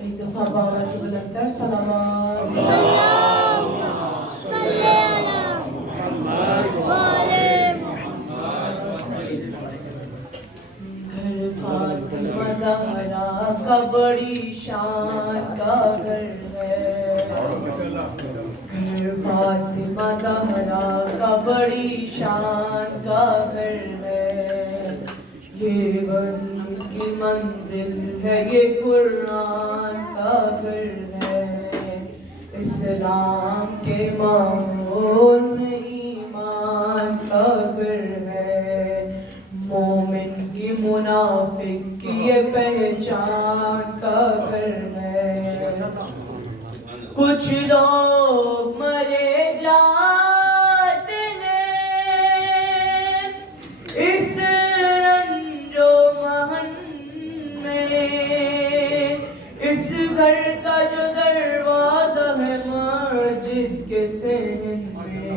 ایک دفعہ بابا سے بلند تر صلوات گھر فاطمہ زہرا کا بڑی شان کا گھر ہے، گھر فاطمہ زہرا کا بڑی شان کا گھر ہے، یہ وحی کی منزل ہے، یہ قرآن کا گھر ہے، اسلام کے ماحول میں ایمان کا گھر ہے، مومن کی منافق کی یہ پہچان کا گھر ہے، کچھ لوگ مرے جاتے ہیں اس رنج و محن میں، اس گھر کا جو دروازہ ہے مسجد کے صحن میں،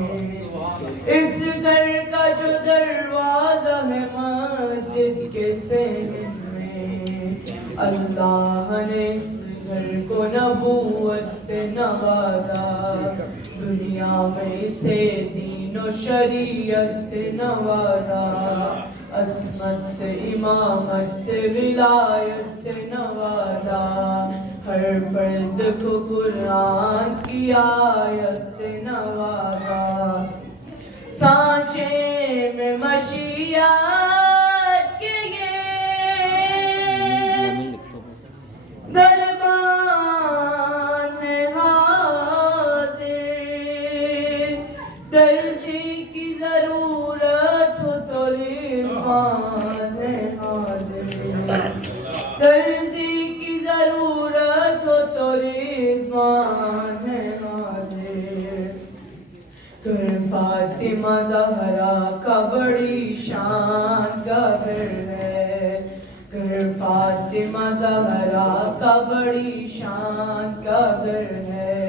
اس گھر کا جو دروازہ ہے مسجد کے صحن میں، اللہ نے اس گھر کو نبوت سے نوازا، دنیا میں اسے دین و شریعت سے نوازا، عصمت سے امامت سے ولایت سے نوازا، ہر فرد کو قرآن کی آیت سے نوازا، سانچے میں مشیات کے یہ دربان ہے حاضر، درزی کی ضرورت ہو تو رضوان ہے حاضر، درزی کی ضرورت ہو تو رضوان ہے حاضر، گھر فاطمہ زہرا کا بڑی شان کا گھر ہے، گھر فاطمہ زہرا کا بڑی شان کا گھر ہے،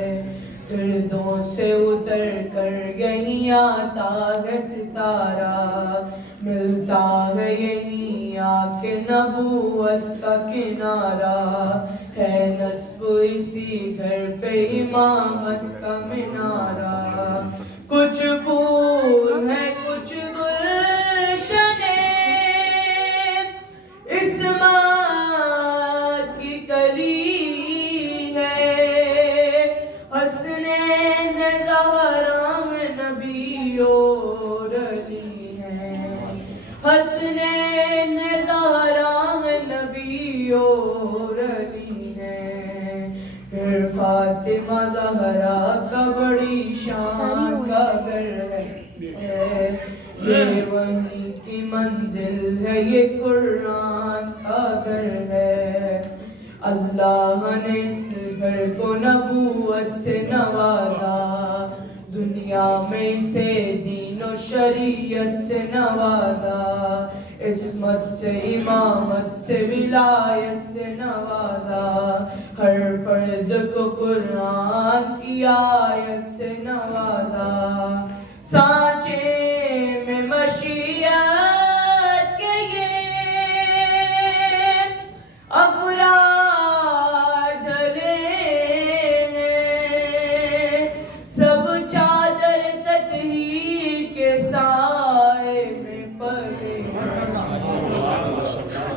گردوں سے اتر کر یہیں آتا ہے ستارہ، ملتا ہے یہیں آ کے نبوت کا کنارہ، ہے نصب اسی گھر پہ امامت کا منارہ، کچھ پھول ہے کچھ گلشنے اسماعیل کی کلی ہے، حسنین زہرا میں نبی اور علی ہیں، حسنین زہرا میں نبی اور علی ہیں، گھر فاطمہ زہرا کا بڑی شان کا گھر ہے، یہ وحی کی منزل ہے، یہ قرآن کا گھر ہے، اللہ نے اس گھر کو نبوت سے نوازا، دنیا میں اسے دین و شریعت سے نوازا، عصمت سے امامت سے ولایت سے نوازا، ہر فرد کو قرآن کی آیت سے نوازا، سانچے میں مشیات کے یہ افراد ڈھلے ہیں، سب چادر تطہیر کے سائے میں پڑے ہیں،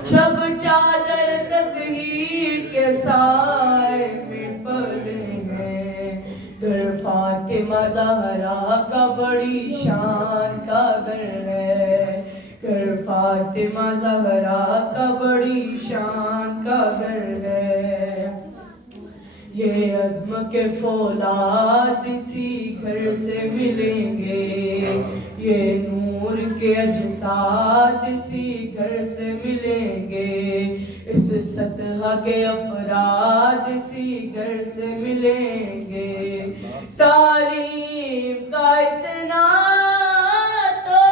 سب چادر تطہیر کے سائے میں پڑے ہیں، گھر فاطمہ زہرا کا بڑی شان کا گھر ہے، گھر فاطمہ زہرا کا بڑی شان کا گھر ہے، یہ عزم کے فولاد اسی گھر سے ملیں گے، یہ نور کے اجساد اسی گھر سے ملیں گے، اس سطح کے افراد اسی گھر سے ملیں گے، تعلیم کا اتنا تو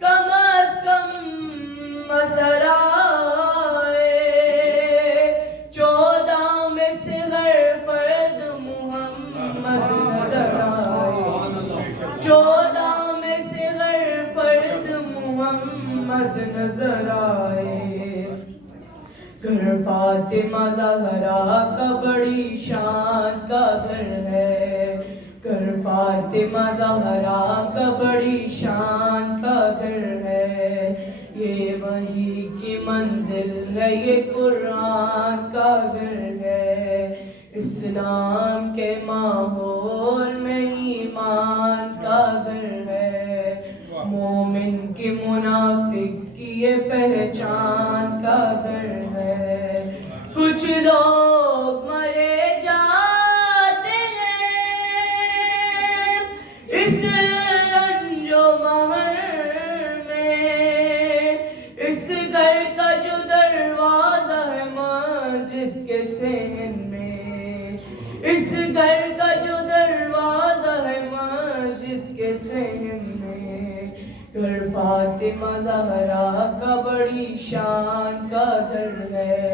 کم از کم مسرائے، 14 میں سے ہر فرد محمد نظر آئے، 14 میں سے ہر فرد محمد نظر آئے، گھر فاطمہ زہرا کا بڑی شان کا گھر ہے، گھر فاطمہ زہرا کا بڑی شان کا گھر ہے، یہ وحی کی منزل ہے، یہ قرآن کا گھر ہے، اسلام کے ماحول میں ایمان کا گھر ہے، مومن کی منافق کی یہ پہچان کا گھر ہے، کچھ لوگ مرے جاتے ہیں اس رنج و مہر میں، اس گھر کا جو دروازہ ہے مسجد کے صحن میں، اس گھر کا جو دروازہ ہے مسجد کے صحن میں، گھر فاطمہ زہرا کا بڑی شان کا گھر ہے۔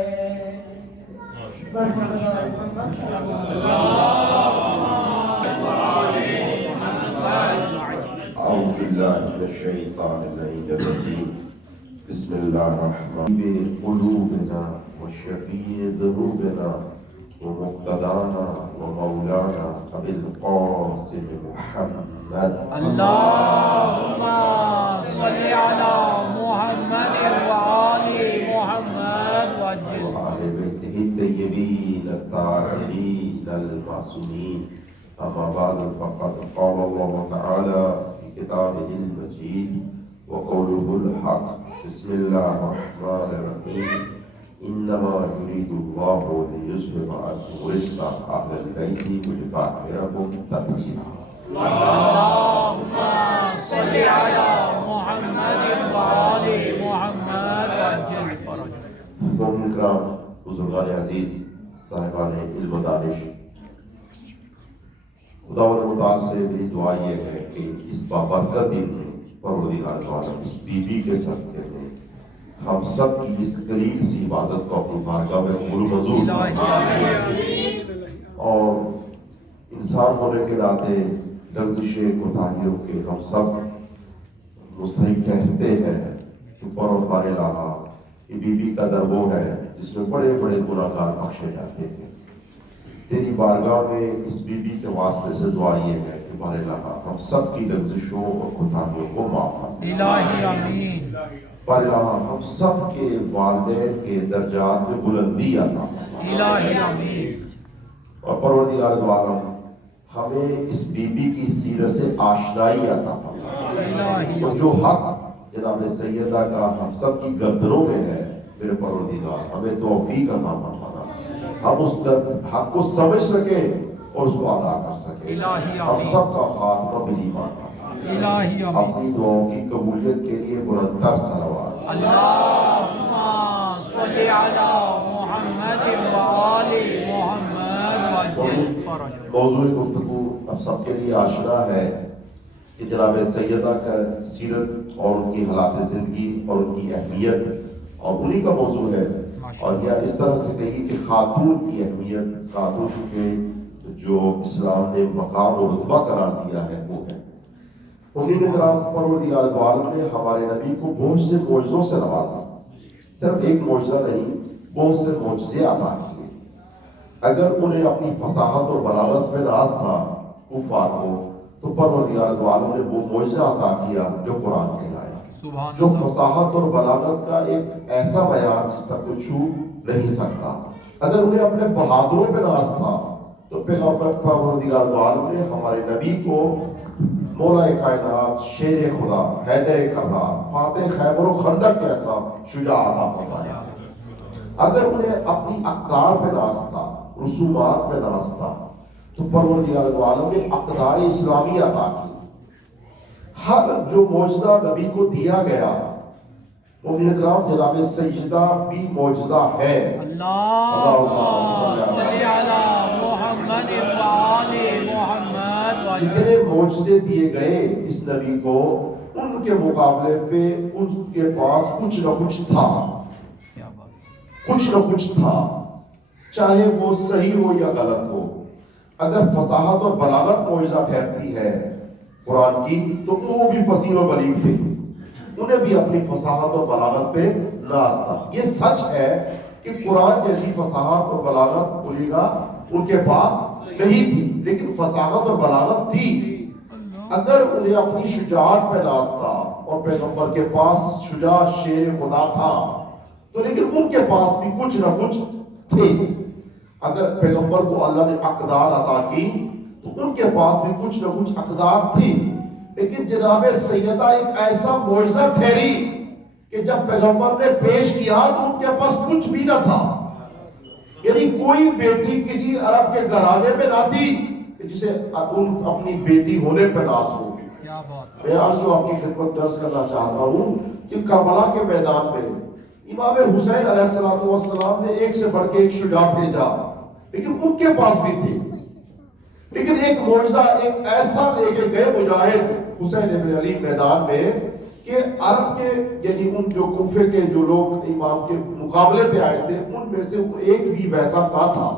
أعوذ بالله من الشيطان اللعين الرجيم بسم الله الرحمن الرحيم قلوبنا وشفيع ذنوبنا ومقتدانا ومولانا أبي القاسم محمد اللهم صل على محمد وآل محمد وعجل وآل بيته الطيبين الطاهرين المعصومين أما بعد فقد قال الله تعالى في كتابه المجيد وقوله الحق بسم الله الرحمن الرحيم إنما يريد الله ليذهب عنكم رجس أهل البيت ويطهركم تطهيرا اللهم صل على محمد وآل محمد وعجل فرجه۔ مومن کرام، بزرگان عزیز، صاحبان علم و دانش، خداوند متعال سے میری دعا یہ ہے کہ اس بابرکت دن میں پروردگار تعالیٰ اس بی بی کے صدقے میں ہم سب کی اس قلیل سی عبادت کو اپنی بارگاہ میں قبول منظور اور انسان ہونے کے ناطے لرزش کوتاہیوں کے ہم سب مستحق ٹھہرتے ہیں کہ پروردگار الہٰ یہ بی بی کا در وہ ہے جس میں بڑے بڑے گناہگار بخشے جاتے ہیں۔ تیری بارگاہ میں اس بی بی کے واسطے سے دعا یہ ہے کہ ہمارے الہٰ ہم سب کی لرزشوں اور کوتاہیوں کو معاف فرما۔ الہی آمین۔ پر الہٰ ہم سب کے والدین کے درجات میں بلندی عطا فرما۔ الہی آمین۔ اور پروردگار عالم ہمیں اس بی بی کی سیرت سے آشنائی عطا فرما۔ الہی اور جو حق جناب سیدہ کا ہم سب کی گردنوں میں ہے، میرے پروردگار ہمیں توفیق عطا فرمانا، ہم اس حق کو سمجھ سکیں اور اس کو ادا کر سکیں۔ الہی ہم آمین۔ سب کا خاتمہ بالایمان فرما۔ الہی آمین۔ اپنی دعاؤں کی قبولیت کے لیے بلندتر صلوات۔ اللهم صل على محمد وآل محمد وعجل فرجه۔ موضوع گفتگو اب سب کے لیے آشنا ہے کہ جناب سیدہ کا سیرت اور ان کی حالات زندگی اور ان کی اہمیت اور انہی کا موضوع ہے، اور یا اس طرح سے کہیے کہ خاتون کی اہمیت، خاتون کے جو اسلام نے مقام اور رتبہ قرار دیا ہے وہ ہے۔ انہی نے کرام پروردگار عالم نے ہمارے نبی کو بہت سے معجزوں سے نوازا، صرف ایک معجزہ نہیں بہت سے معجزے عطا کیے۔ اگر انہیں اپنی فصاحت اور بلاغت میں ناز تھا کفار کو، تو پروردگار عالم نے وہ معجزہ عطا کیا جو قرآن کہلایا، جو فصاحت اور بلاغت کا ایک ایسا بیان جس تک کوئی چھو نہیں سکتا۔ اگر انہیں اپنے بہادروں پہ ناز تھا تو پیغمبر پروردگار عالم نے ہمارے نبی کو مولا کائنات، شیر خدا، حیدر کرار، فاتح خیبر و خندق جیسا شجاع عطا فرمایا۔ اگر انہیں اپنی اقدار پہ ناز تھا، رسومات پہ ناز تھا، تو پروردگار عالم نے اقدار اسلامی عطا کی۔ ہر جو معجزہ نبی کو دیا گیا، مومن کرام جناب سیدہ بھی معجزہ ہے۔ اللهم صل على محمد وآل محمد وعجل۔ جتنے معجزے دیے گئے اس نبی کو، ان کے مقابلے پہ ان کے پاس کچھ نہ کچھ تھا، کچھ نہ کچھ تھا، چاہے وہ صحیح ہو یا غلط ہو۔ اگر فصاحت اور بلاغت معجزہ ٹھہرتی ہے قرآن کی، تو وہ بھی فصیح و بلیغ تھے، انہیں بھی اپنی فصاحت اور بلاغت پہ ناز تھا۔ یہ سچ ہے کہ کہ قرآن جیسی فصاحت اور بلاغت بولیے گا ان کے پاس نہیں تھی، لیکن فصاحت اور بلاغت تھی۔ اگر انہیں اپنی شجاعت پہ ناز تھا اور پیغمبر کے پاس شجاع شیر خدا تھا تو لیکن ان کے پاس بھی کچھ نہ کچھ تھے۔ اگر پیغمبر کو اللہ نے اقدار عطا کی تو ان کے پاس بھی کچھ نہ کچھ اقدار تھی، لیکن جناب سیدہ ایک ایسا معجزہ ٹھہری کہ جب پیغمبر نے پیش کیا تو ان کے پاس کچھ بھی نہ تھا۔ یعنی کوئی بیٹی کسی عرب کے گھرانے میں نہ تھی جسے اپنی بیٹی ہونے پہ ناز ہو۔ میں آج جو آپ کی خدمت درس کرنا چاہتا ہوں کہ کربلا کے میدان میں امام حسین علیہ السلام نے ایک سے بڑھ کے ایک شجاع بھیجا، لیکن ان کے پاس بھی تھے، لیکن ایک معجزہ ایک ایسا لے کے گئے مجاہد حسین ابن علی میدان میں کہ عرب کے یعنی ان جو کوفے کے جو لوگ امام کے مقابلے پہ آئے تھے ان میں سے ایک بھی ویسا نہ تھا۔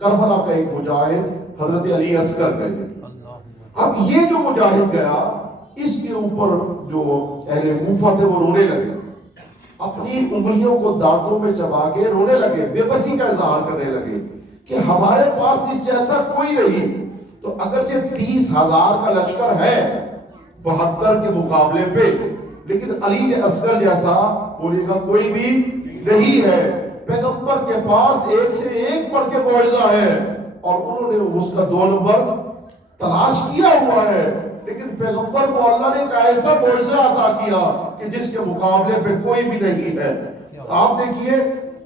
کربلا کا ایک مجاہد حضرت علی اصغر گئے۔ اب یہ جو مجاہد گیا اس کے اوپر جو اہل کوفہ تھے وہ رونے لگے، اپنی انگلیوں کو دانتوں میں چبا کے رونے لگے، بے بسی کا اظہار کرنے لگے کہ ہمارے پاس اس جیسا کوئی نہیں۔ تو اگرچہ 30,000 کا لشکر ہے 72 کے مقابلے پہ، لیکن علی اصغر جیسا بولیے گا کوئی بھی نہیں ہے۔ پیغمبر کے پاس ایک سے ایک بڑھ کے معجزہ ہے اور انہوں نے اس کا 2 نمبر تلاش کیا ہوا ہے، لیکن پیغمبر کو اللہ نے ایک ایسا معجزہ عطا کیا کہ جس کے مقابلے پہ کوئی بھی نہیں ہے۔ آپ دیکھیے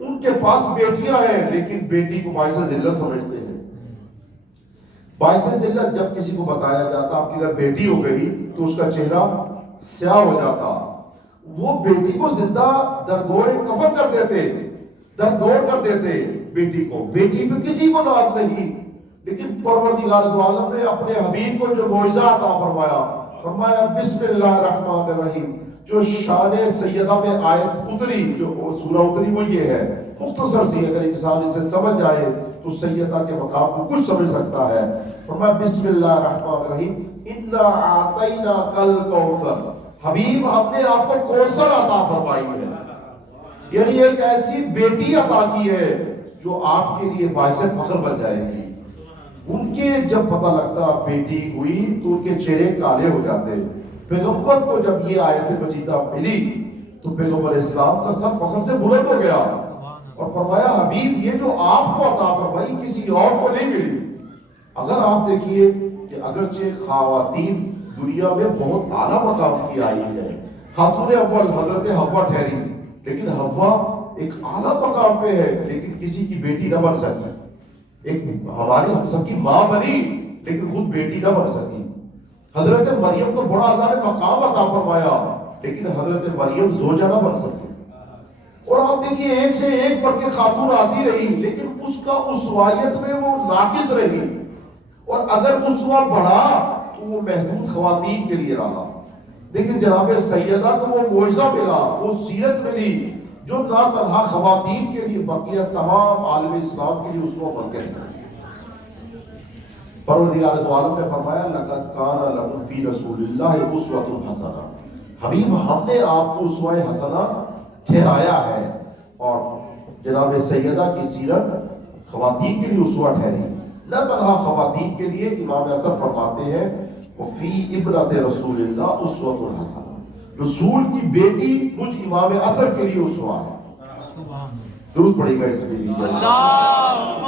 ان کے پاس بیٹیاں ہیں لیکن بیٹی کو باعث ذلت سمجھتے ہیں۔ باعث ذلت جب کسی کو بتایا جاتا آپ کی اگر بیٹی ہو گئی تو اس کا چہرہ سیاہ ہو جاتا، وہ بیٹی کو زندہ درگور کفن کر دیتے، دردور کر دیتے بیٹی کو، بیٹی پہ کسی کو ناز نہیں۔ لیکن پروردگار دو عالم نے اپنے حبیب کو جو معجزہ عطا فرمایا بسم اللہ الرحمن الرحیم، جو شان سیدہ میں آیت اتری جو سورہ اتری وہ یہ ہے، مختصر سی اگر انسان اسے سمجھ جائے تو سیدہ کے مقام کو کچھ سمجھ سکتا ہے۔ فرمایا بسم اللہ الرحمن الرحیم انا اعطیناک الکوثر، حبیب ہم نے آپ کو کوثر عطا فرمائی ہے، یعنی ایک ایسی بیٹی عطا کی ہے جو آپ کے لیے باعث فخر بن جائے گی۔ ان کے جب پتہ لگتا بیٹی ہوئی تو ان کے چہرے کالے ہو جاتے۔ پیغمبر کو جب یہ آیت مجیدہ ملی تو پیغمبر اسلام کا سر فخر سے بلند ہو گیا اور فرمایا حبیب یہ جو آپ کو عطا فرمائی کسی اور کو نہیں ملی۔ اگر آپ دیکھیے کہ اگرچہ خواتین دنیا میں بہت اعلیٰ مقام کی آئی ہے، خاتون اول حضرت حوا ٹھہری، لیکن حوا ایک اعلیٰ مقام پہ ہے لیکن کسی کی بیٹی نہ بن سکی، ایک ہماری ہم سب کی ماں بنی لیکن خود بیٹی نہ بن سکی۔ حضرت مریم کو بڑا اللہ نے مقام عطا فرمایا لیکن حضرت مریم زوجہ نہ بن سکی۔ اور آپ دیکھیے ایک سے ایک بڑھ کے خاتون آتی رہی لیکن اس کا اسوائیت میں وہ ناقص رہی، اور اگر اسوا بڑھا تو وہ محدود خواتین کے لیے رہا۔ لیکن جناب سیدہ کو وہ معجزہ ملا، وہ سیرت ملی جو نہ تنہا خواتین کے لیے بقیہ تمام عالم اسلام کے لیے اسوہ بن گئے۔ پروردگار دو عالم نے فرمایا لقد کان لکم فی رسول اللہ اسوۃ حسنہ، حبیب ہم نے آپ کو اسوہ حسنہ ٹھہرایا ہے۔ اور جناب سیدہ کی سیرت خواتین کے لیے اسوہ ٹھہری، نہ تنہا خواتین کے لیے۔ امام اثر فرماتے ہیں فی ابنۃ رسول اللہ اسوۃ حسنہ، رسول کی بیٹی مجھ امام اثر کے لیے اسوہ ہے۔ درود پڑے گا اس میں اللہم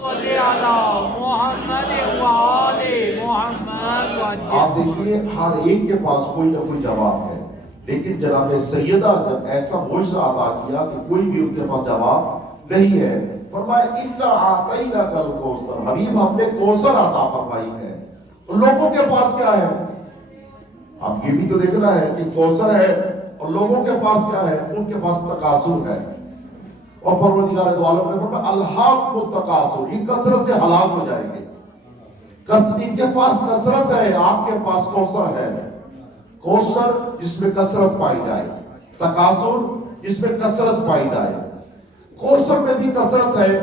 صلی علی محمد وآل محمد۔ آپ دیکھیے ہر ایک کے پاس کوئی نہ کوئی جواب ہے، لیکن جناب سیدہ جب ایسا معجزہ عطا کیا کہ کوئی بھی ان کے پاس جواب نہیں ہے، فرمایا انا اعطیناک الکوثر، حبیب ہم نے کوثر عطا فرمائی ہے۔ تو لوگوں کے پاس کیا ہے؟ اب یہ بھی تو دیکھنا ہے کہ کوثر ہے اور لوگوں کے پاس کیا ہے؟ ان کے پاس تکاثر ہے۔ اور پروردگار دو عالم نے فرمایا الہاکم التکاثر، یہ کثرت سے ہلاک ہو جائیں گے۔ ان کے پاس کثرت ہے، آپ کے پاس کوثر ہے۔ کوثر جس میں کثرت پائی جائے، تکاثر جس میں کثرت پائی جائے۔ کوثر میں بھی کثرت ہے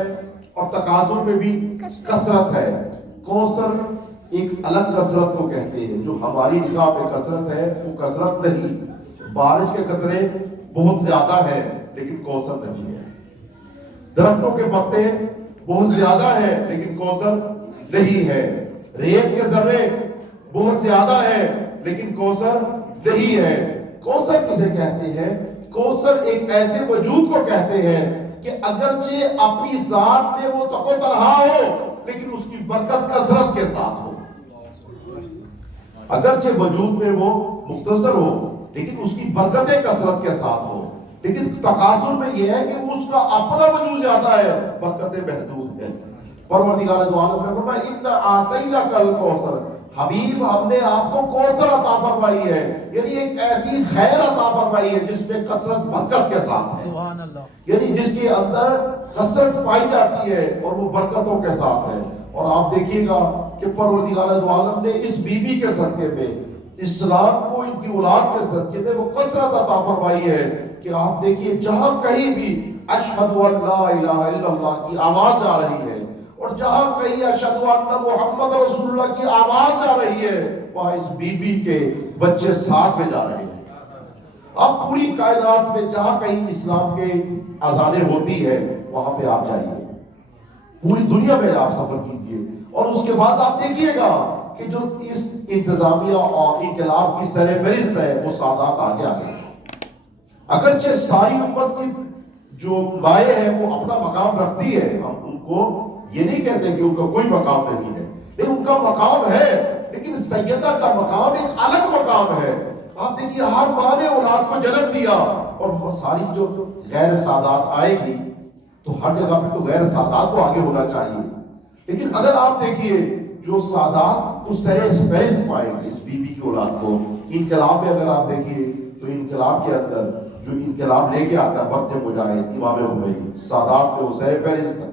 اور تکاثر میں بھی کثرت ہے۔ کوثر ایک الگ کثرت کو کہتے ہیں، جو ہماری نگاہ میں کثرت ہے وہ کثرت نہیں، بارش کے قطرے بہت زیادہ ہیں لیکن کوثر نہیں ہے۔ درختوں کے پتے بہت زیادہ ہیں لیکن کوثر نہیں ہے، ریت کے ذرے بہت زیادہ ہیں لیکن کوثر نہیں ہے۔ کوثر کسے کہتے ہیں؟ کوثر ایک ایسے وجود کو کہتے ہیں کہ اگرچہ اپنی ذات میں وہ تک و تنہا ہو لیکن اس کی برکت کثرت کے ساتھ ہو، اگرچہ وجود میں وہ مختصر ہو لیکن اس کی برکتیں کثرت کے ساتھ ہو، لیکن تقاصر میں یہ ہے کہ اس کا اپنا وجود زیادہ ہے، برکتیں محدود ہیں۔ پروردگار دو عالم نے فرمایا اِنَّا أَعْطَيْنَاكَ الْكَوْثَرَ، حبیب ہم نے آپ کو کوثر عطا فرمائی ہے، یعنی ایک ایسی خیر عطا فرمائی ہے جس میں کثرت برکت کے ساتھ ہے، سبحان اللہ، یعنی جس کے اندر کثرت پائی جاتی ہے اور وہ برکتوں کے ساتھ ہے۔ اور آپ دیکھیے گا کہ پروردگار دو عالم نے اس بی بی کے صدقے میں، اسلام کو ان کی اولاد کے صدقے میں وہ کثرت عطا فرمائی ہے کہ آپ دیکھیے جہاں کہیں بھی اشہد ان لا الہ الا اللہ کی آواز آ رہی ہے اور جہاں کہیں اشہد ان محمد رسول اللہ کی آواز آ رہی ہے وہاں اس بی بی کے بچے ساتھ میں جا رہے ہیں۔ اب پوری کائنات میں جہاں کہیں اسلام کے اذانیں ہوتی ہے وہاں پہ آپ جائیے، پوری دنیا میں آپ سفر کیجیے اور اس کے بعد آپ دیکھیے گا کہ جو اس انتظامیہ اور انقلاب کی سر فہرست ہے وہ سادات آگے آگے، اگرچہ ساری امت کی جو مائیں ہیں وہ اپنا مقام رکھتی ہے، ہم ان کو یہ نہیں کہتے کہ ان کا کوئی مقام نہیں ہے، لیکن ان کا مقام ہے، لیکن سیدہ کا مقام ایک الگ مقام ہے۔ آپ دیکھیے ہر ماں نے اولاد کو جنم دیا اور ساری جو غیر سادات آئے گی تو ہر جگہ پہ تو غیر سادات کو آگے ہونا چاہیے، لیکن اگر آپ دیکھیے جو سادات اس سر فہرست پائیں گے اس بی بی کی اولاد کو، انقلاب میں اگر آپ دیکھیے تو انقلاب کے اندر جو انقلاب لے کے آتا ہے وقت مجاہد امام خمینی، سادات میں وہ سر فہرست ہے۔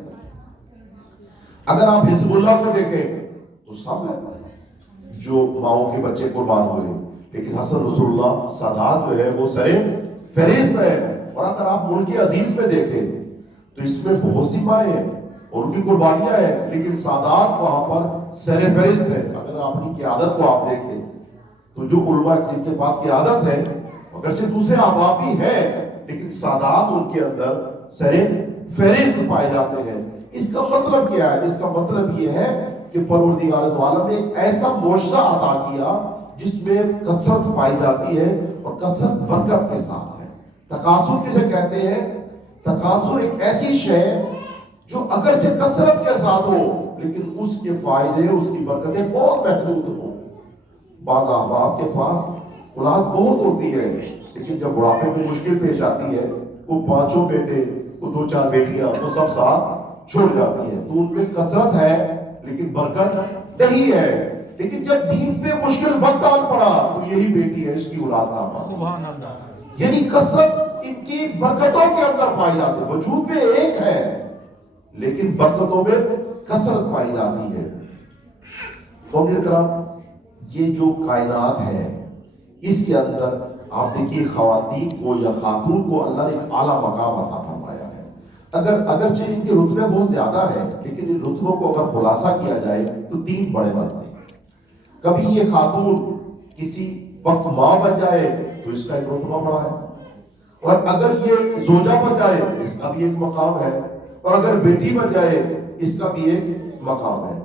اگر آپ حزب اللہ کو دیکھیں تو سب ہے جو ماؤں کے بچے قربان ہوئے، لیکن حسن رسول اللہ سادات جو ہے وہ سر فہرست ہے۔ اور اگر آپ ملک عزیز میں دیکھیں تو اس میں بہت سی مائیں ہیں اور ان کی قربانیاں ہیں، لیکن سادات وہاں پر سر فہرست ہے۔ اگر آپ کی قیادت کو آپ دیکھیں تو جو علماء جن کے پاس قیادت ہے اگرچہ دوسرے احباب بھی ہیں لیکن سادات ان کے اندر سر فہرست پائے جاتے ہیں۔ اس کا مطلب کیا ہے؟ اس کا مطلب یہ ہے کہ پروردگار دو عالم نے ایک ایسا معجزہ عطا کیا جس میں کثرت پائی جاتی ہے اور کثرت برکت کے ساتھ ہے۔ تکاثر کسے کہتے ہیں؟ تکاثر ایک ایسی شے جو اگرچہ کثرت کے ساتھ ہو لیکن اس کے فائدے، اس کی برکتیں بہت محدود ہوں۔ بعض احباب کے پاس اولاد بہت ہوتی ہے لیکن جب بڑھاپے میں مشکل پیش آتی ہے وہ 5 بیٹے، وہ 2-4 بیٹیاں وہ سب ساتھ چھوڑ جاتی ہیں، تو ان میں کثرت ہے لیکن برکت نہیں ہے۔ لیکن جب دین پہ مشکل وقت آن پڑا تو یہی بیٹی ہے اس کی اولاد نہ سبحان اللہ، یعنی کثرت ان کی برکتوں کے اندر پائی جاتی ہے۔ وجود میں ایک ہے لیکن برکتوں میں کثرت پائی جاتی ہے۔ مومنین کرام، یہ جو کائنات ہے اس کے اندر آپ دیکھیے خواتین کو یا خاتون کو اللہ نے ایک اعلیٰ مقام عطا فرمایا ہے۔ اگرچہ ان کے رتبے بہت زیادہ ہیں لیکن ان رتبوں کو اگر خلاصہ کیا جائے تو 3 بڑے بنتے ہیں۔ کبھی یہ خاتون کسی وقت ماں بن جائے تو اس کا ایک رتبہ بڑا ہے، اور اگر یہ زوجہ بن جائے اس کا بھی ایک مقام ہے، اور اگر بیٹی بن جائے اس کا بھی ایک مقام ہے۔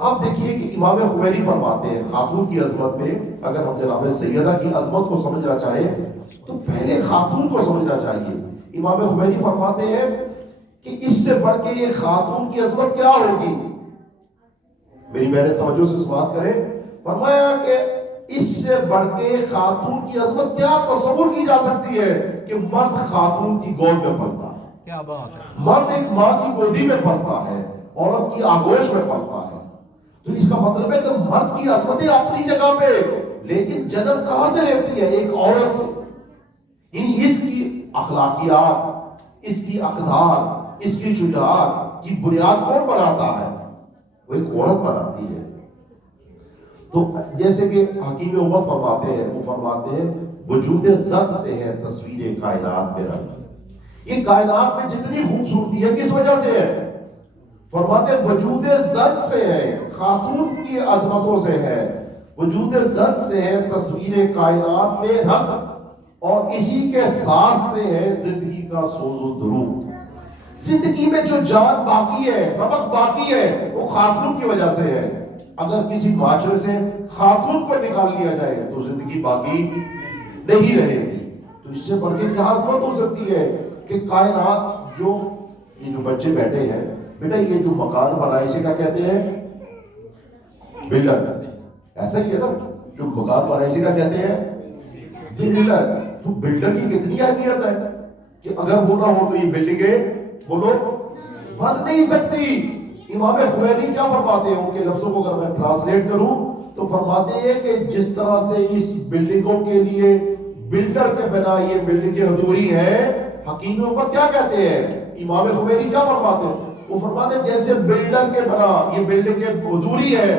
آپ دیکھیے کہ امام خمینی فرماتے ہیں خاتون کی عظمت میں اگر ہم جناب سیدہ کی عظمت کو سمجھنا چاہیں تو پہلے خاتون کو سمجھنا چاہیے۔ امام خمینی فرماتے ہیں کہ اس سے بڑھ کے یہ خاتون کی عظمت کیا ہوگی؟ میری بہنیں توجہ سے سماعت کریں، فرمایا کہ اس سے بڑھ کے خاتون کی عظمت کیا تصور کی جا سکتی ہے کہ مرد خاتون کی گود میں پلتا ہے، کیا بات ہے، مرد ایک ماں کی گودی میں پلتا ہے، عورت کی آغوش میں پلتا ہے۔ تو اس کا مطلب ہے کہ مرد کی عظمتیں اپنی جگہ پہ، لیکن جنم کہاں سے لیتی ہے؟ ایک عورت سے۔ یعنی اس کی اخلاقیات، اس کی اقدار، اس کی شجاعت کی بنیاد کون بناتا ہے؟ وہ ایک عورت بناتی ہے۔ تو جیسے کہ حکیم امت فرماتے ہیں، وہ فرماتے ہیں وجود ذات سے ہے تصویر کائنات میں رنگ۔ یہ کائنات میں جتنی خوبصورتی ہے کس وجہ سے ہے؟ فرماتے ہیں وجود ذات سے ہے، خاتون کی عظمتوں سے ہے، وجود ذات سے ہے تصویر کائنات میں رنگ، اور اسی کے ساز سے ہے زندگی کا سوز و درود۔ زندگی میں جو جان باقی ہے، رمق باقی ہے، وہ خاتون کی وجہ سے ہے۔ اگر کسی معاشرے سے خاتون کو نکال لیا جائے تو زندگی باقی نہیں رہے گی۔ تو اس سے بڑھ کے کیا عظمت ہو سکتی ہے کہ کائنات یہ جو بچے بیٹھے ہیں، بیٹا یہ جو مکان بنا اسے کیا کہتے ہیں؟ بلڈر۔ ایسا ہی ہے نا، جو مکان بنا اسے کیا کہتے ہیں؟ بلڈر۔ تو بلڈر کی کتنی اہمیت ہے کہ اگر وہ نہ ہو تو یہ بلڈنگیں بولو بن نہیں سکتی۔ امام خمینی کیا فرماتے ہیں؟ ان کے لفظوں کو اگر میں ٹرانسلیٹ کروں تو فرماتے ہیں کہ جس طرح سے اس بلڈنگوں کے لیے بلڈر کے بنا یہ بلڈنگیں ادھوری ہیں، حکیم امت کیا کہتے ہیں؟ امام خمینی کیا فرماتے ہیں؟ وہ فرماتے ہیں جیسے بلڈر کے بنا یہ بلڈنگیں ادھوری ہے،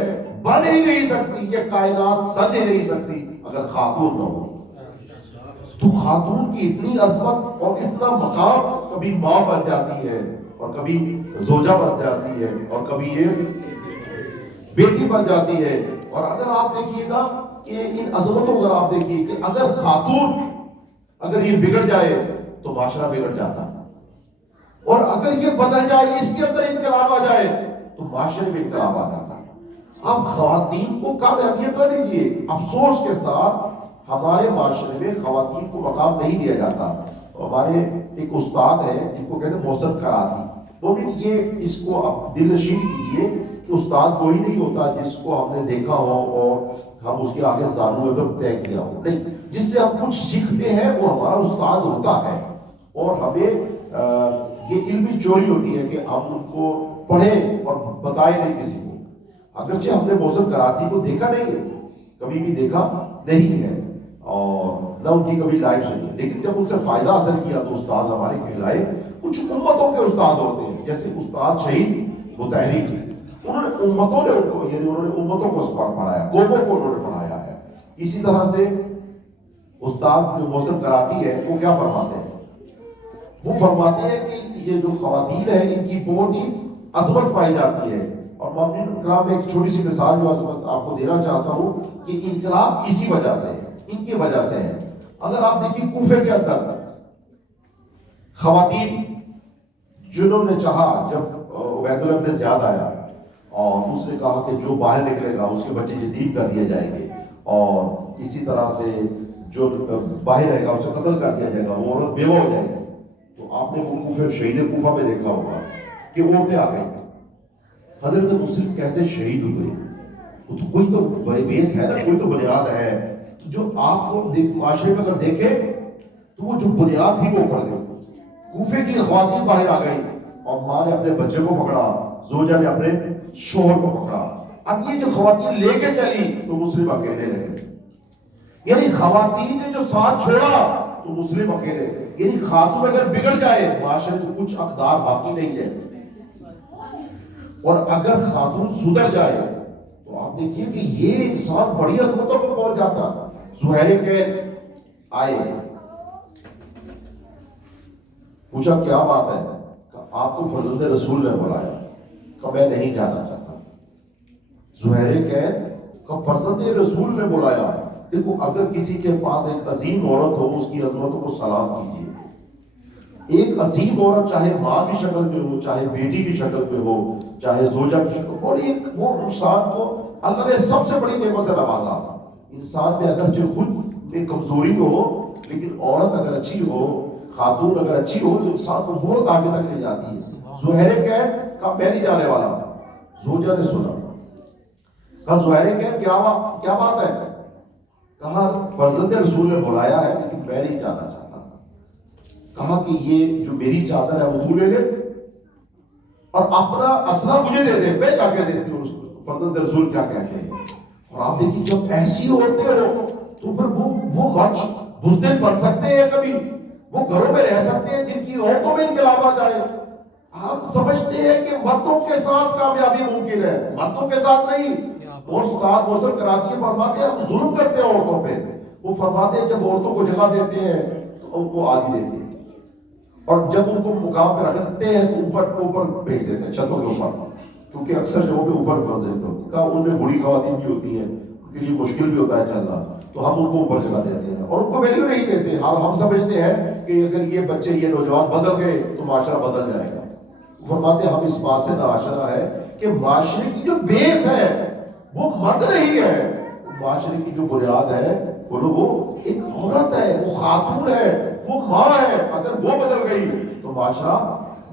بن ہی نہیں سکتی، یہ کائنات سج ہی نہیں سکتی اگر خاتون نہ ہو۔ تو خاتون کی اتنی عظمت اور اتنا مقام، کبھی ماں بن جاتی ہے اور کبھی زوجہ بن جاتی ہے اور کبھی یہ بیٹی بن جاتی ہے۔ اور اگر آپ دیکھیے گا کہ ان عظمتوں کو اگر آپ دیکھیے کہ اگر خاتون اگر یہ بگڑ جائے تو معاشرہ بگڑ جاتا، اور اگر یہ بدل جائے، اس کے اندر انقلاب آ جائے تو معاشرے میں انقلاب آ جاتا۔ اب خواتین کو کم اہمیت نہ دیجیے۔ افسوس کے ساتھ ہمارے معاشرے میں خواتین کو مقام نہیں دیا جاتا۔ ہمارے ایک استاد ہیں جن کو کہتے ہیں محسن کراتی، وہ بھی یہ اس کو اب دل نشین کیجیے کہ استاد کوئی نہیں ہوتا جس کو ہم نے دیکھا ہو اور ہم اس کے آگے زانو ادب طے کیا ہو، نہیں، جس سے ہم کچھ سیکھتے ہیں وہ ہمارا استاد ہوتا ہے۔ اور ہمیں یہ علمی چوری ہوتی ہے کہ ہم ان کو پڑھیں اور بتائیں نہیں کسی کو۔ اگرچہ ہم نے محسن کراتی کو دیکھا نہیں ہے، کبھی بھی دیکھا نہیں ہے، اور نہ ان کی کبھی لائف سنی، لیکن جب ان سے فائدہ حاصل کیا تو استاد ہمارے کہلائے۔ کچھ امتوں کے استاد ہوتے ہیں، جیسے استاد شہید مطہری، انہوں نے امتوں نے ان کو، یعنی انہوں نے امتوں کو پڑھایا، قوموں کو انہوں نے پڑھایا ہے۔ اسی طرح سے استاد جو محسن کراتی ہے وہ کیا فرماتے ہیں؟ وہ فرماتے ہیں کہ یہ جو خواتین ہیں ان کی بہت ہی عظمت پائی جاتی ہے۔ اور مومنین کرام ایک چھوٹی سی مثال جو عظمت آپ کو دینا چاہتا ہوں کہ انقلاب اسی وجہ سے ہے، ان کی وجہ سے ہے۔ اگر آپ دیکھیں کوفے کے اندر خواتین جنہوں نے چاہا، جب عبید اللہ بن زیاد آیا اور اس نے کہا کہ جو باہر نکلے گا اس کے بچے یتیم کر دیے جائیں گے، اور اسی طرح سے جو باہر رہے گا اسے قتل کر دیا جائے گا، وہ عورت بیوہ ہو جائے گی، تو آپ نے وہ کوفے شہید کوفہ میں دیکھا ہوگا کہ عورتیں آ گئی۔ حضرت مسلم کیسے شہید ہوئے؟ وہ تو کوئی تو بیس ہے نا، کوئی تو بنیاد ہے، تو جو آپ کو معاشرے میں اگر دیکھے تو وہ جو بنیاد تھی وہ پڑ گئی۔ کوفے کی خواتین باہر آ گئی اور ماں نے اپنے بچے کو پکڑا، زوجہ نے اپنے شوہر کو پکڑا۔ اب یہ جو خواتین لے کے چلی تو مسلم اکیلے رہے، یعنی خواتین نے جو ساتھ چھوڑا تو مسلم اکیلے، یعنی خاتون اگر بگڑ جائے معاشرے میں کچھ اقدار باقی نہیں ہے، اور اگر خاتون سدھر جائے تو آپ دیکھیے کہ یہ انسان بڑی عظمتوں پر پہنچ جاتا۔ زہیر قید آئے، پوچھا کیا بات ہے؟ آپ کو فرزند رسول نے بلایا، کہ میں نہیں جانا چاہتا۔ زہیر قید کا فرزند رسول نے بلایا۔ دیکھو اگر کسی کے پاس ایک عظیم عورت ہو اس کی عظمتوں کو سلام کیجیے۔ ایک عظیم عورت چاہے ماں کی شکل میں ہو، چاہے بیٹی کی شکل میں ہو، چاہے زوجہ کی شکل، اور ایک وہ انسان کو اللہ نے سب سے بڑی نعمت سے نوازا۔ انسان میں اگرچہ خود میں کمزوری ہو لیکن عورت اگر اچھی ہو، خاتون اگر اچھی ہو تو انسان کو بہت آگے تک لے جاتی ہے۔ زہیر قید کہا میں نہیں جانے والا۔ زوجہ نے سنا، کہا زہیر قید کیا بات ہے؟ کہا فرزند رسول نے بلایا ہے لیکن میں نہیں جانا چاہتا۔ کہا کہ یہ جو میری چادر ہے وہ تو لے لے اور اپنا اسلحہ مجھے دے دے، میں جا کے دیتی ہوں۔ فرزند رسول کیا کہتے ہیں؟ اور آپ دیکھیں جب ایسی عورتیں ہو تو پھر وہ مرد بزدل بن سکتے ہیں، کبھی وہ گھروں میں رہ سکتے ہیں جن کی عورتوں میں انقلاب آ جائے۔ ہم سمجھتے ہیں کہ مردوں کے ساتھ کامیابی ممکن ہے، مردوں کے ساتھ نہیں۔ اور استاد محسن کراتی فرماتے ہیں ہم ظلم کرتے ہیں عورتوں پہ۔ وہ فرماتے ہیں جب عورتوں کو جگہ دیتے ہیں تو ان کو آگے دیتے ہیں، اور جب ان کو مقام پہ رکھتے ہیں تو اوپر بھیج دیتے ہیں، چھتوں کے اوپر، کیونکہ اکثر جگہوں پہ اوپر منزل ہوتی ہے۔ کہا ان میں بوڑھی خواتین بھی ہوتی ہیں، ان کے لیے مشکل بھی ہوتا ہے چلنا، تو ہم ان کو اوپر جگہ دیتے ہیں اور ان کو ویلیو نہیں دیتے۔ اور ہم سمجھتے ہیں کہ اگر یہ بچے، یہ نوجوان بدل گئے تو معاشرہ بدل جائے گا۔ فرماتے ہیں ہم اس بات سے ناآشنا ہے کہ معاشرے کی جو بیس ہے وہ مرد نہیں ہے، معاشرے کی جو بنیاد ہے وہ ایک عورت ہے، وہ خاتون ہے، وہ ماں ہے. اگر وہ بدل گئی تو معاشرہ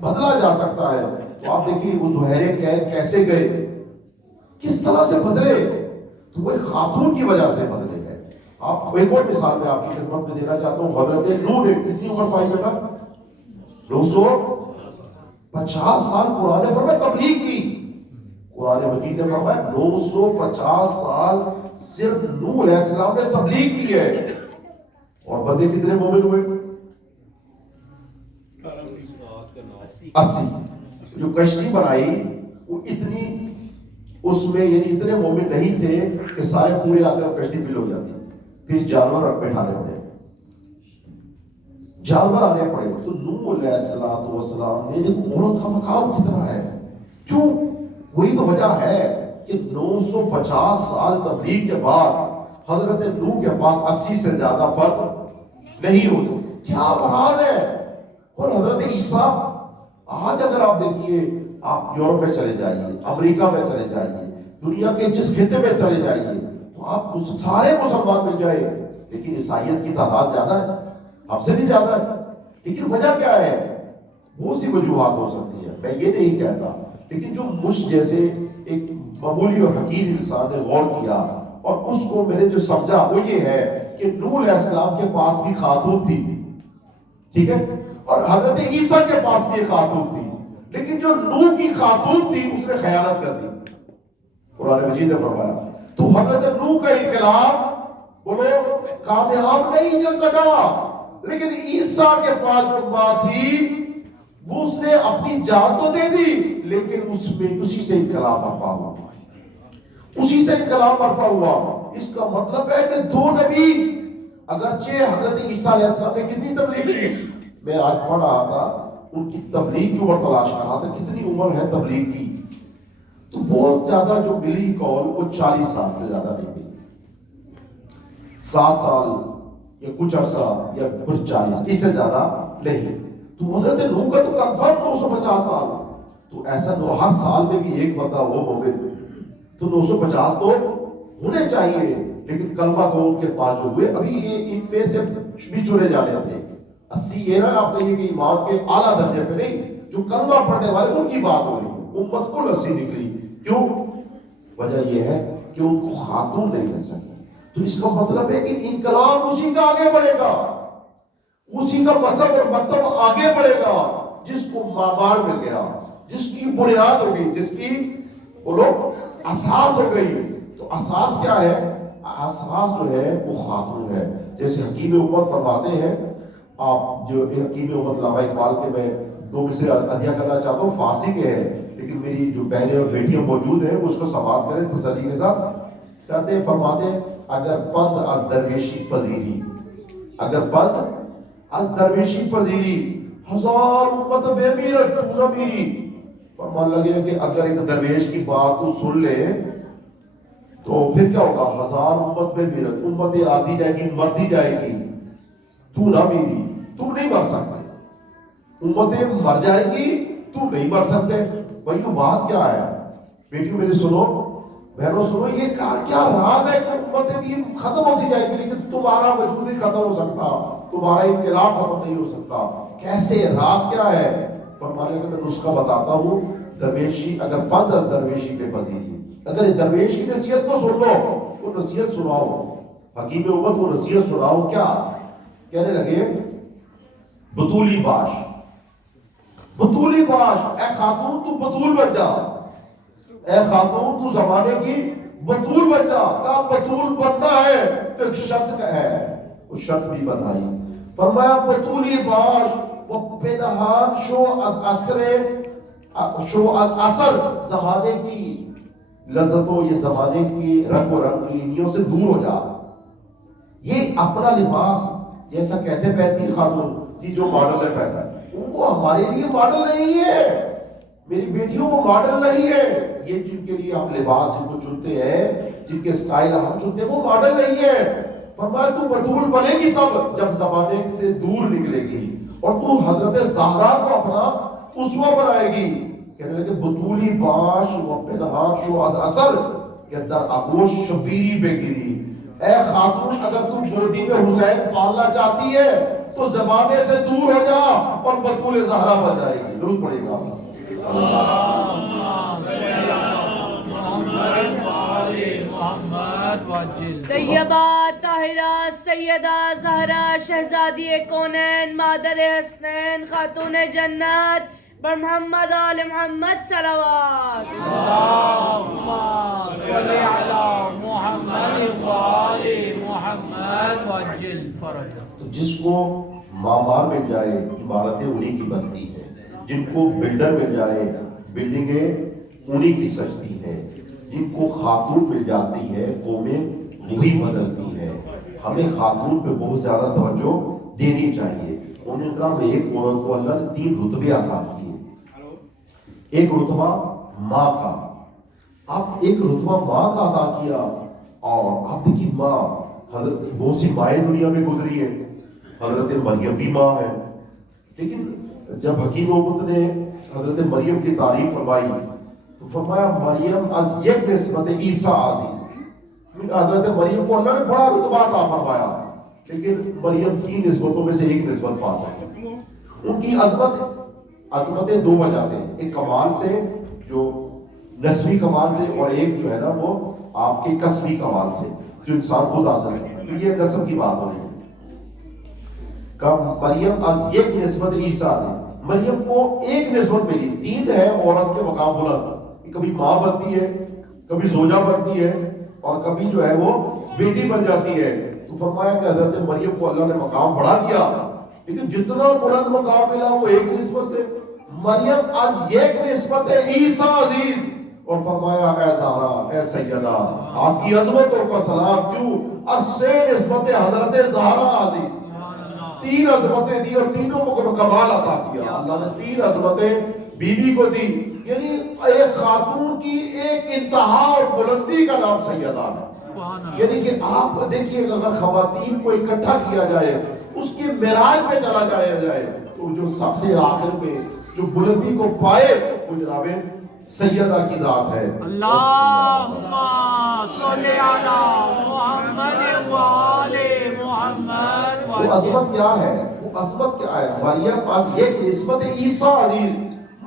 بدلا جا سکتا ہے. تو آپ دیکھیے وہ زہیر قید کیسے گئے، کس طرح سے بدلے، تو وہ ایک خاتون کی وجہ سے بدلے گئے. آپ ایک اور مثال میں آپ کی خدمت میں دینا چاہتا ہوں. حضرت نوح نے کتنی عمر پائی بیٹا؟ 950 سال. قرآن نے فرمایا تبلیغ کی، قرآن مجید نے فرمایا 950 سال صرف نوح علیہ السلام نے تبلیغ کی ہے. اور بندے کتنے مومن ہوئے؟ 80. جو کشتی بنائی وہ اتنی، اس میں یعنی اتنے مومن نہیں تھے کہ سارے پورے آتے اور کشتی فل ہو جاتی. پھر جانور بیٹھانے پڑے، جانور آنے پڑے. تو نوح علیہ السلام نے دیکھو عورت کا مقام کتنا ہے. کیوں؟ وہی تو وجہ ہے کہ 950 سال تبلیغ کے بعد حضرت نوح کے پاس 80 سے زیادہ فرد نہیں ہو سکتے. کیا مراد ہے. اور حضرت عیسیٰ، آج اگر آپ دیکھیے، آپ یورپ میں چلے جائیے، امریکہ میں چلے جائیے، دنیا کے جس خطے میں چلے جائیے، تو آپ سارے مسلمان مل جائیں، لیکن عیسائیت کی تعداد زیادہ ہے، ہم سے بھی زیادہ ہے. لیکن وجہ کیا ہے؟ بہت سی وجوہات ہو سکتی ہے، میں یہ نہیں کہتا. لیکن جو مجھ جیسے ایک معمولی اور حقیر انسان نے غور کیا اور اس کو میں نے جو سمجھا وہ یہ ہے کہ نوح علیہ السلام کے پاس بھی خاتون تھی، ٹھیک ہے، اور حضرت عیسیٰ کے پاس بھی خاتون تھی. لیکن جو نوح کی خاتون تھی اس نے خیانت کر دی، قرآن مجید نے فرمایا. تو حضرت نوح کا انقلاب بولو کامیاب نہیں چل سکا. لیکن عیسیٰ کے پاس جو ماں تھی وہ اس نے اپنی جان تو دے دی، لیکن اس میں اسی سے انقلاب برپا ہوا، اسی سے انقلاب برپا ہوا. اس کا مطلب ہے کہ دو نبی، اگرچہ حضرت عیسیٰ علیہ السلام نے کتنی تبلیغ کی، میں آج پڑھ رہا تھا ان کی تبلیغ کی عمر تلاش کر رہا تھا کتنی عمر ہے تبلیغ کی، تو بہت زیادہ جو ملی قول وہ 40 سال سے زیادہ نہیں ملی. 7 سال یا کچھ عرصہ یا کچھ 40، اس سے زیادہ نہیں. تو حضرت نوح کا تو کنفرم 950 سال. تو ایسا ہر سال میں بھی ایک بندہ ہو مومن، تو 950 تو ہونے چاہیے. لیکن کلمہ کو ان کے پاس جو ہوئے، ابھی یہ ان میں سے بھی چنے جانے تھے. 80 یہ نہ آپ کہیے کہ امام کے اعلیٰ درجے پہ نہیں، جو کلمہ پڑھنے والے ان کی بات ہو رہی. امت کل 80 نکلی. کیوں؟ وجہ یہ ہے کہ ان کو خاتون نہیں مل سکی. تو اس کا مطلب ہے کہ انقلاب اسی کا آگے بڑھے گا، اسی کا مذہب اور مکتب آگے بڑھے گا جس کو معمار مل گیا، جس کی بنیاد ہو گئی، جس کی بولو اساس ہو گئی. تو اساس کیا ہے؟ اساس جو ہے وہ خاتون ہے. جیسے حکیم امت فرماتے ہیں، آپ جو حکیم امت علامہ اقبال کے میں 2 مصرے عطیہ کرنا چاہتا ہوں، فارسی کے ہیں لیکن میری جو بہنیں اور بیٹیاں موجود ہیں اس کو سماعت کریں تسلی کے ساتھ. کہتے ہیں، فرماتے ہیں، اگر پند از درویشی پذیری، اگر پند از درویشی پذیری، ہزار امت بے میرت تو نہ میری. فرمان لگے کہ اگر ایک درویش کی بات تو سن لے تو پھر کیا ہوگا؟ 1000 امت بے میرت، امتیں آتی جائے گی، مرتی جائے گی، تو نہ میری، تم نہیں مر سکتے. امتیں مر جائے گی، تو نہیں مر سکتے. بھائیو بات کیا ہے؟ بیٹیوں میری سنو، بہنوں سنو، یہ کیا راز ہے کہ امتیں بھی ختم ہوتی جائے گی لیکن تمہارا وجود نہیں ختم ہو سکتا، تمہارا انقلاب ختم نہیں ہو سکتا. کیسے؟ راز کیا ہے؟ فرمانے کا میں نسخہ بتاتا ہوں. درویشی اگر پند از درویشی پہ پذیری، اگر درویش کی نصیحت کو سن لو، وہ نصیحت سناؤ، حکیم امت وہ نصیحت سناؤ. کیا کہنے لگے؟ بطولی باش، بطولی باش، اے خاتون تو بطول بن جا، اے خاتون تو زمانے کی بطول بن جا. کہا بطول بننا ہے تو ایک شرط کا ہے، وہ شرط بھی بتائی. فرمایا بطولی باش وہ پنہان شو از اثر، شو از اثر، زمانے کی لذتوں، یہ زمانے کی رنگ و رنگینیوں سے دور ہو جا. یہ اپنا لباس جیسا کیسے پہنتی خاتون جی؟ جو ماڈل ہے پہنتا ہے، وہ ہمارے لیے ماڈل نہیں ہے میری بیٹیوں، وہ ماڈل نہیں ہے. یہ جن کے لیے ہم لباس جن کو چنتے ہیں، جن کے سٹائل ہم چنتے ہیں، وہ ماڈل نہیں ہے. فرمایا تو بطول بنے گی تب جب زمانے سے دور نکلے گی اور تو حضرت زہرا کو اپنا اسوہ بنائے گی. کہنے لگے بطولی باش و پنہان شو از اثر کہ در آغوش شبیری بگیری. اے خاتون اگر تم گودی میں حسین پالنا چاہتی ہے تو زمانے سے دور ہو جا اور بطول زہرا بن جائے گی. درود پڑے گا. طیبہ طاہرہ سیدہ زہرا شہزادی کونین مادر حسنین خاتون جنت بر محمد آل محمد صلوات. اللہم صلی علی محمد و آل محمد وعجل فرجہ. تو جس کو معمار مل جائے عمارتیں انہی کی بنتی ہیں, جن کو بلڈر مل جائے بلڈنگیں انہی کی سجتی ہیں, جن کو خاتون مل جاتی ہے قومیں وہی بدلتی ہے. ہمیں خاتون پہ بہت زیادہ توجہ دینی چاہیے. انہوں نے ایک عورت کو اللہ نے 3 رتبے عطا کیے. ایک رتبہ ماں کا, اب ایک رتبہ ماں کا عطا کیا. اور آپ دیکھیے ماں, حضرت بہت سی مائیں دنیا میں گزری ہیں, حضرت مریم بھی ماں ہے, لیکن جب حکیم امت نے حضرت مریم کی تعریف فرمائی تو فرمایا مریم از یک نسبت عیسیٰ عزیز. حضرت مریم کو اللہ نے بڑا رتبہ عطا فرمایا, لیکن مریم 3 نسبتوں میں سے ایک نسبت پا سکے. ان کی عظمتیں 2 وجہ سے, ایک کمال سے جو نسبی کمال سے, اور ایک جو ہے نا وہ آپ کے کسبی کمال سے جو انسان خود حاصل ہے. تو یہ نسب کی بات ہو رہی ہے. مریم از یک نسبت عیسیٰ, مریم کو ایک نسبت ملی. 3 ہے عورت کے مقام بلند, کبھی ماں بنتی ہے, کبھی زوجہ بنتی ہے, اور کبھی جو ہے وہ بیٹی بن جاتی ہے. تو فرمایا کہ حضرت مریم کو اللہ نے مقام بڑھا دیا, لیکن جتنا بلند مقام ملا وہ ایک نسبت سے. مریم از یک نسبت عیسیٰ عزیز, اور فرمایا اے زہرا اے سیدہ آپ کی عظمتوں کو سلام کیوں, اور 6 نسبت حضرت زہرا عزیز. 3 عظمتیں دی اور تینوں کو کمال عطا کیا. اللہ نے 3 عظمتیں بی بی کو دی. یعنی ایک خاتون کی ایک انتہا اور بلندی کا نام سیدہ ہے. یعنی کہ آپ دیکھیے اگر خواتین کو اکٹھا کیا جائے, اس کے معراج پہ چلا جائے تو جو سب سے آخر میں جو بلندی کو پائے وہ جناب سیدہ کی ذات ہے. اللہم صلی علی محمد و آل محمد. وہ عظمت کیا ہے, وہ عظمت کیا ہے. مریم از ایک نسبت عیسیٰ عزیز,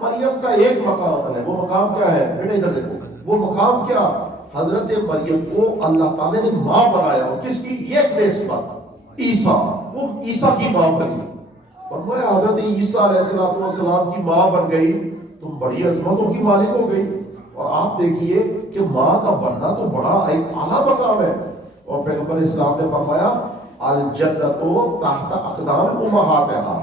مریم کا ایک مقام ہے. وہ مقام کیا ہے بیٹا ادھر دیکھو, وہ مقام کیا, حضرت مریم کو اللہ تعالیٰ نے ماں بنایا. اور کس کی, ایک نسبت عیسیٰ, وہ عیسیٰ کی ماں بنی. فرمایا حضرت عیسیٰ علیہ السلام کی ماں بن گئی, تم بڑی عظمتوں کی مالک ہو گئی. اور آپ دیکھیے کہ ماں کا بننا تو بڑا ایک اعلیٰ مقام ہے. اور پیغمبر اسلام نے فرمایا الجنت تحت اقدام امہاتہا,